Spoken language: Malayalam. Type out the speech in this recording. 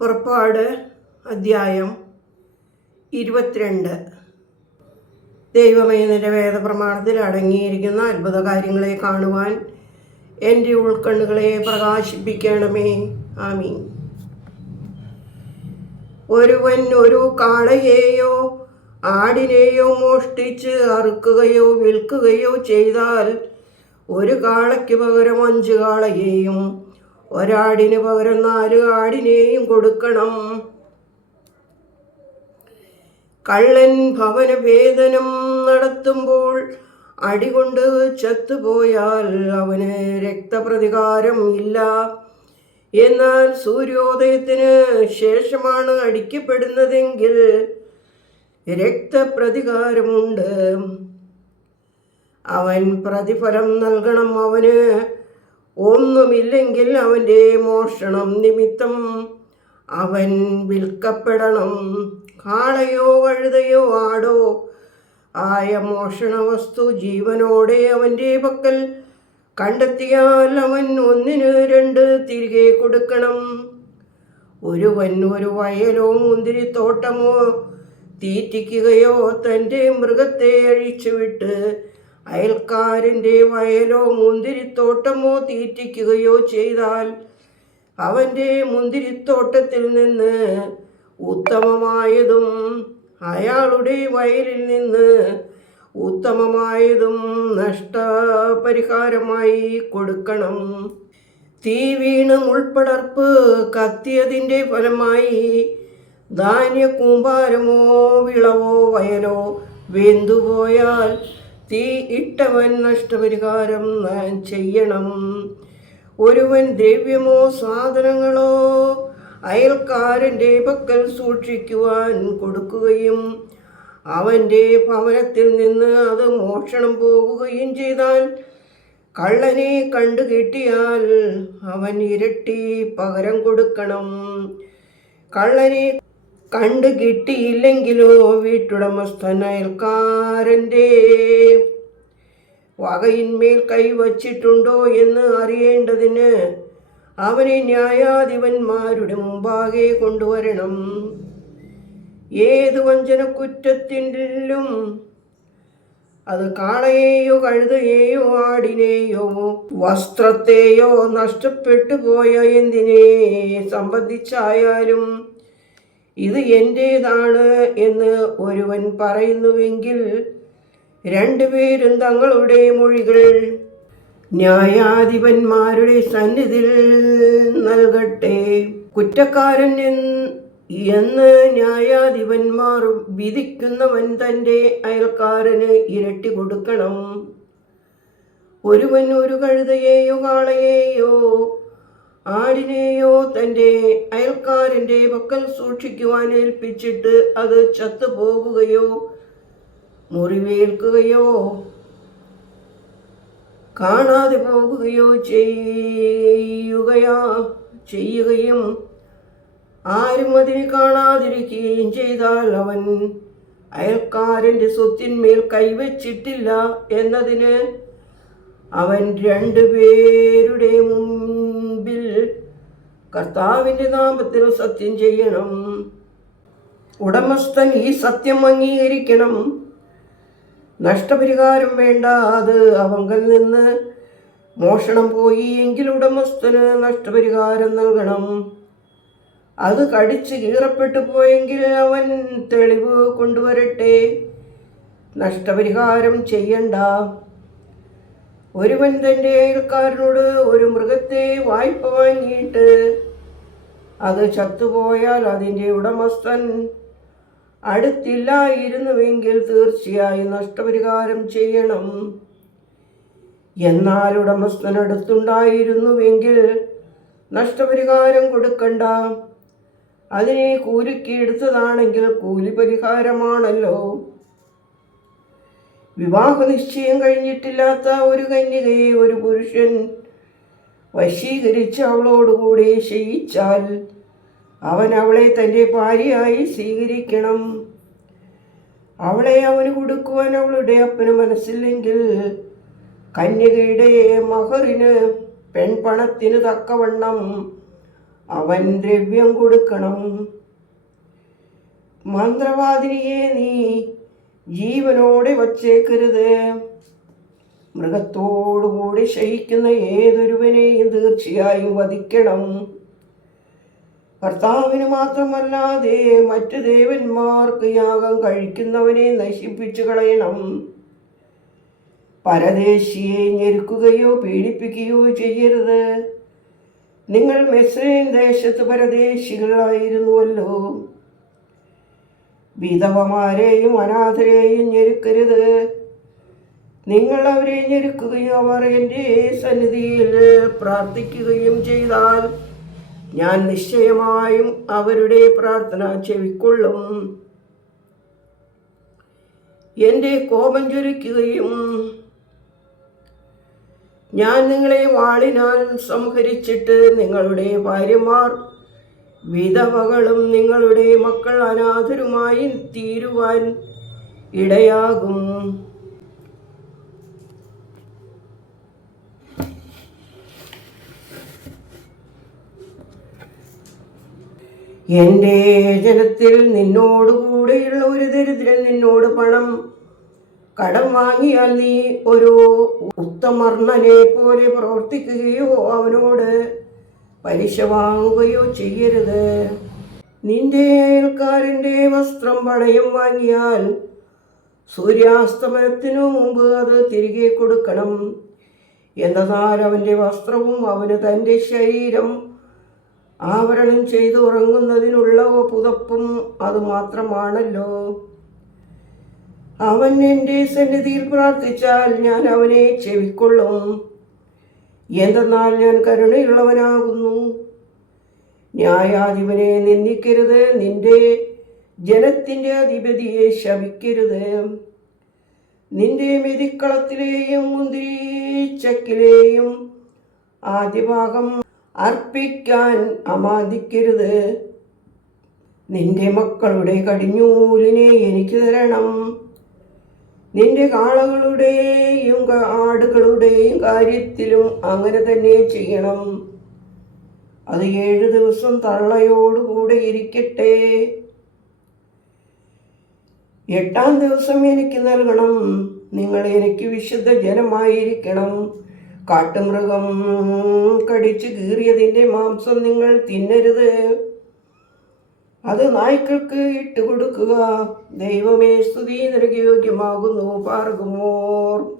പുറപ്പാട് അദ്ധ്യായം ഇരുപത്തിരണ്ട്. ദൈവമേ നിന്റെ വേദപ്രമാണത്തിൽ അടങ്ങിയിരിക്കുന്ന അത്ഭുത കാര്യങ്ങളെ കാണുവാൻ എന്റെ ഉൾക്കണ്ണുകളെ പ്രകാശിപ്പിക്കണമേ. ആമീൻ. ഒരുവൻ ഒരു കാളയെയോ ആടിനെയോ മോഷ്ടിച്ച് അറുക്കുകയോ വിൽക്കുകയോ ചെയ്താൽ ഒരു കാളയ്ക്ക് പകരം അഞ്ച് കാളയെയും ഒരാടിന് പകരം നാല് ആടിനെയും കൊടുക്കണം. കള്ളൻ ഭവന വേദനം നടത്തുമ്പോൾ അടികൊണ്ട് ചത്തുപോയാൽ അവന് രക്തപ്രതികാരം ഇല്ല. എന്നാൽ സൂര്യോദയത്തിന് ശേഷമാണ് അടിക്കപ്പെടുന്നതെങ്കിൽ രക്തപ്രതികാരമുണ്ട്. അവൻ പ്രതിഫലം നൽകണം അവന്. ഒന്നുമില്ലെങ്കിൽ അവന്റെ മോഷണം നിമിത്തം അവൻ വിൽക്കപ്പെടണം. കാളയോ കഴുതയോ ആടോ ആയ മോഷണ വസ്തു ജീവനോടെ അവന്റെ പക്കൽ കണ്ടെത്തിയാൽ അവൻ ഒന്നിന് രണ്ട് തിരികെ കൊടുക്കണം. ഒരുവൻ ഒരു വയലോ മുന്തിരിത്തോട്ടമോ തീറ്റിക്കുകയോ തന്റെ മൃഗത്തെ അഴിച്ചുവിട്ട് അയൽക്കാരന്റെ വയലോ മുന്തിരിത്തോട്ടമോ തീറ്റിക്കുകയോ ചെയ്താൽ അവന്റെ മുന്തിരിത്തോട്ടത്തിൽ നിന്ന് ഉത്തമമായതും അയാളുടെ വയലിൽ നിന്ന് ഉത്തമമായതും നഷ്ടപരിഹാരമായി കൊടുക്കണം. തീ വീണ് മുൾപ്പടർപ്പ് കത്തിയതിന്റെ ഫലമായി ധാന്യ കൂമ്പാരമോ വിളവോ വയലോ വെന്തുപോയാൽ തീ ഇട്ടവൻ നഷ്ടപരിഹാരം ചെയ്യണം. ഒരുവൻ ദ്രവ്യമോ സാധനങ്ങളോ അയൽക്കാരന്റെ പക്കൽ സൂക്ഷിക്കുവാൻ കൊടുക്കുകയും അവന്റെ ഭവനത്തിൽ നിന്ന് അത് മോഷണം പോകുകയും ചെയ്താൽ കള്ളനെ കണ്ടു കിട്ടിയാൽ അവൻ ഇരട്ടി പകരം കൊടുക്കണം. കള്ളനെ കണ്ടു കിട്ടിയില്ലെങ്കിലോ വീട്ടുടമസ്ഥൻ അയൽക്കാരന്റെ വകയിന്മേൽ കൈവച്ചിട്ടുണ്ടോ എന്ന് അറിയേണ്ടതിന് അവനെ ന്യായാധിപന്മാരുടെ മുമ്പാകെ കൊണ്ടുവരണം. ഏത് വഞ്ചനക്കുറ്റത്തിലും അത് കാളയെയോ കഴുതയെയോ ആടിനെയോ വസ്ത്രത്തെയോ നഷ്ടപ്പെട്ടു പോയ എന്തിനെ സംബന്ധിച്ചായാലും ഇത് എന്റേതാണ് എന്ന് ഒരുവൻ പറയുന്നുവെങ്കിൽ രണ്ടുപേരും തങ്ങളുടെ മൊഴികൾ ന്യായാധിപന്മാരുടെ സന്നിധിയിൽ നൽകട്ടെ. കുറ്റക്കാരൻ എന്ന് ന്യായാധിപന്മാർ വിധിക്കുന്നവൻ തന്റെ അയൽക്കാരന് ഇരട്ടി കൊടുക്കണം. ഒരുവൻ ഒരു കഴുതയെയോ കാളയെയോ ആടിനെയോ തന്റെ അയൽക്കാരന്റെ പക്കൽ സൂക്ഷിക്കുവാൻ ഏൽപ്പിച്ചിട്ട് അത് ചത്തുപോകുകയോ മുറിവേൽക്കുകയോ കാണാതെ പോകുകയോ ചെയ്യുകയാ ചെയ്യുകയും ആരും അതിനെ കാണാതിരിക്കുകയും ചെയ്താൽ അവൻ അയൽക്കാരന്റെ സ്വത്തിന്മേൽ കൈവച്ചിട്ടില്ല എന്നതിന് അവൻ രണ്ടുപേരുടെ മുമ്പിൽ കർത്താവിന്റെ നാമത്തിൽ സത്യം ചെയ്യണം. ഉടമസ്ഥൻ ഈ സത്യം അംഗീകരിക്കണം. നഷ്ടപരിഹാരം വേണ്ട. അത് അവങ്കൽ നിന്ന് മോഷണം പോയി എങ്കിൽ ഉടമസ്ഥന് നഷ്ടപരിഹാരം നൽകണം. അത് കടിച്ച് കീറപ്പെട്ടു പോയെങ്കിൽ അവൻ തെളിവ് കൊണ്ടുവരട്ടെ. നഷ്ടപരിഹാരം ചെയ്യണ്ട. ഒരുവൻ തന്റെ അയൽക്കാരനോട് ഒരു മൃഗത്തെ വായ്പ വാങ്ങിയിട്ട് അത് ചത്തുപോയാൽ അതിന്റെ ഉടമസ്ഥൻ അടുത്തില്ലായിരുന്നുവെങ്കിൽ തീർച്ചയായും നഷ്ടപരിഹാരം ചെയ്യണം. എന്നാൽ ഉടമസ്ഥൻ അടുത്തുണ്ടായിരുന്നുവെങ്കിൽ നഷ്ടപരിഹാരം കൊടുക്കണ്ട. അതിനെ കൂലിക്ക് എടുത്തതാണെങ്കിൽ കൂലി പരിഹാരമാണല്ലോ വിവാഹ നിശ്ചയം കഴിഞ്ഞിട്ടില്ലാത്ത ഒരു കന്യകയെ ഒരു പുരുഷൻ വശീകരിച്ച് അവളോടുകൂടി ശയിച്ചാൽ അവൻ അവളെ തന്റെ ഭാര്യയായി സ്വീകരിക്കണം. അവളെ അവന് കൊടുക്കുവാൻ അവളുടെ അപ്പന് മനസ്സില്ലെങ്കിൽ കന്യകയുടെ മഹറിന് പെൺപണത്തിന് തക്കവണ്ണം അവൻ ദ്രവ്യം കൊടുക്കണം. മന്ത്രവാദിനിയെ നീ ജീവനോടെ വച്ചേക്കരുത്. മൃഗത്തോടുകൂടി ശയിക്കുന്ന ഏതൊരുവനെയും തീർച്ചയായും വധിക്കണം. കർത്താവിന് മാത്രമല്ലാതെ മറ്റു ദേവന്മാർക്ക് യാഗം കഴിക്കുന്നവനെ നശിപ്പിച്ചു കളയണം. പരദേശിയെ ഞെരുക്കുകയോ പീഡിപ്പിക്കുകയോ ചെയ്യരുത്. നിങ്ങൾ മെസ്രൈൻ ദേശത്ത് പരദേശികളായിരുന്നുവല്ലോ. വിധവമാരെയും അനാഥരെയും ഞെരുക്കരുത്. നിങ്ങൾ അവരെ ഞെരുക്കുകയും അവർ എന്റെ സന്നിധിയിൽ പ്രാർത്ഥിക്കുകയും ചെയ്താൽ ഞാൻ നിശ്ചയമായും അവരുടെ പ്രാർത്ഥന ചെവിക്കൊള്ളും. എന്റെ കോപം ജ്വലിക്കുകയും ഞാൻ നിങ്ങളെ വാളിനാൽ സംഹരിച്ചിട്ട് നിങ്ങളുടെ ഭാര്യമാർ വിധവകളും നിങ്ങളുടെ മക്കൾ അനാഥരുമായി തീരുവാൻ ഇടയാകും. എന്റെ ജനത്തിൽ നിന്നോടുകൂടെയുള്ള ഒരു ദരിദ്രൻ നിന്നോട് പണം കടം വാങ്ങിയാൽ നീ ഒരു ഉത്തമർണനെ പോലെ പ്രവർത്തിക്കുകയോ അവനോട് പലിശ വാങ്ങുകയോ ചെയ്യരുത്. നിന്റെ അയൽക്കാരന്റെ വസ്ത്രം പണയം വാങ്ങിയാൽ സൂര്യാസ്തമനത്തിനു മുമ്പ് അത് തിരികെ കൊടുക്കണം. എന്നാൽ അവന്റെ വസ്ത്രവും അവന് തന്റെ ശരീരം ആവരണം ചെയ്ത് ഉറങ്ങുന്നതിനുള്ള പുതപ്പും അതുമാത്രമാണല്ലോ അവൻ എന്റെ സന്നിധിയിൽ പ്രാർത്ഥിച്ചാൽ ഞാൻ അവനെ ചെവിക്കൊള്ളും. എന്തെന്നാൽ ഞാൻ കരുണയുള്ളവനാകുന്നു. ന്യായാധിപനെ നിന്ദിക്കരുത് നിന്റെ ജനത്തിന്റെ അധിപതിയെ ശപിക്കരുത്. നിന്റെ മെതിക്കളത്തിലെയും മുന്തിരിച്ചക്കിലെയും ആദ്യഭാഗം അർപ്പിക്കാൻ അമാദിക്കരുത്. നിന്റെ മക്കളുടെ കടിഞ്ഞൂലിനെ എനിക്ക് തരണം. നിന്റെ കാളകളുടെയും ആടുകളുടെയും കാര്യത്തിലും അങ്ങനെ തന്നെ ചെയ്യണം. അത് ഏഴ് ദിവസം തള്ളയോടുകൂടെ ഇരിക്കട്ടെ. എട്ടാം ദിവസം എനിക്ക് നൽകണം. നിങ്ങൾ എനിക്ക് വിശുദ്ധ ജനമായിരിക്കണം. കാട്ടുമൃഗം കടിച്ചു കീറിയതിന്റെ മാംസം നിങ്ങൾ തിന്നരുത്. അത് നായ്ക്കൾക്ക് ഇട്ടുകൊടുക്കുക. ദൈവമേ സ്തുതി നൽകിയോഗ്യമാകുന്നു യോഗ്യമാകുന്നു. പാർകുമോർ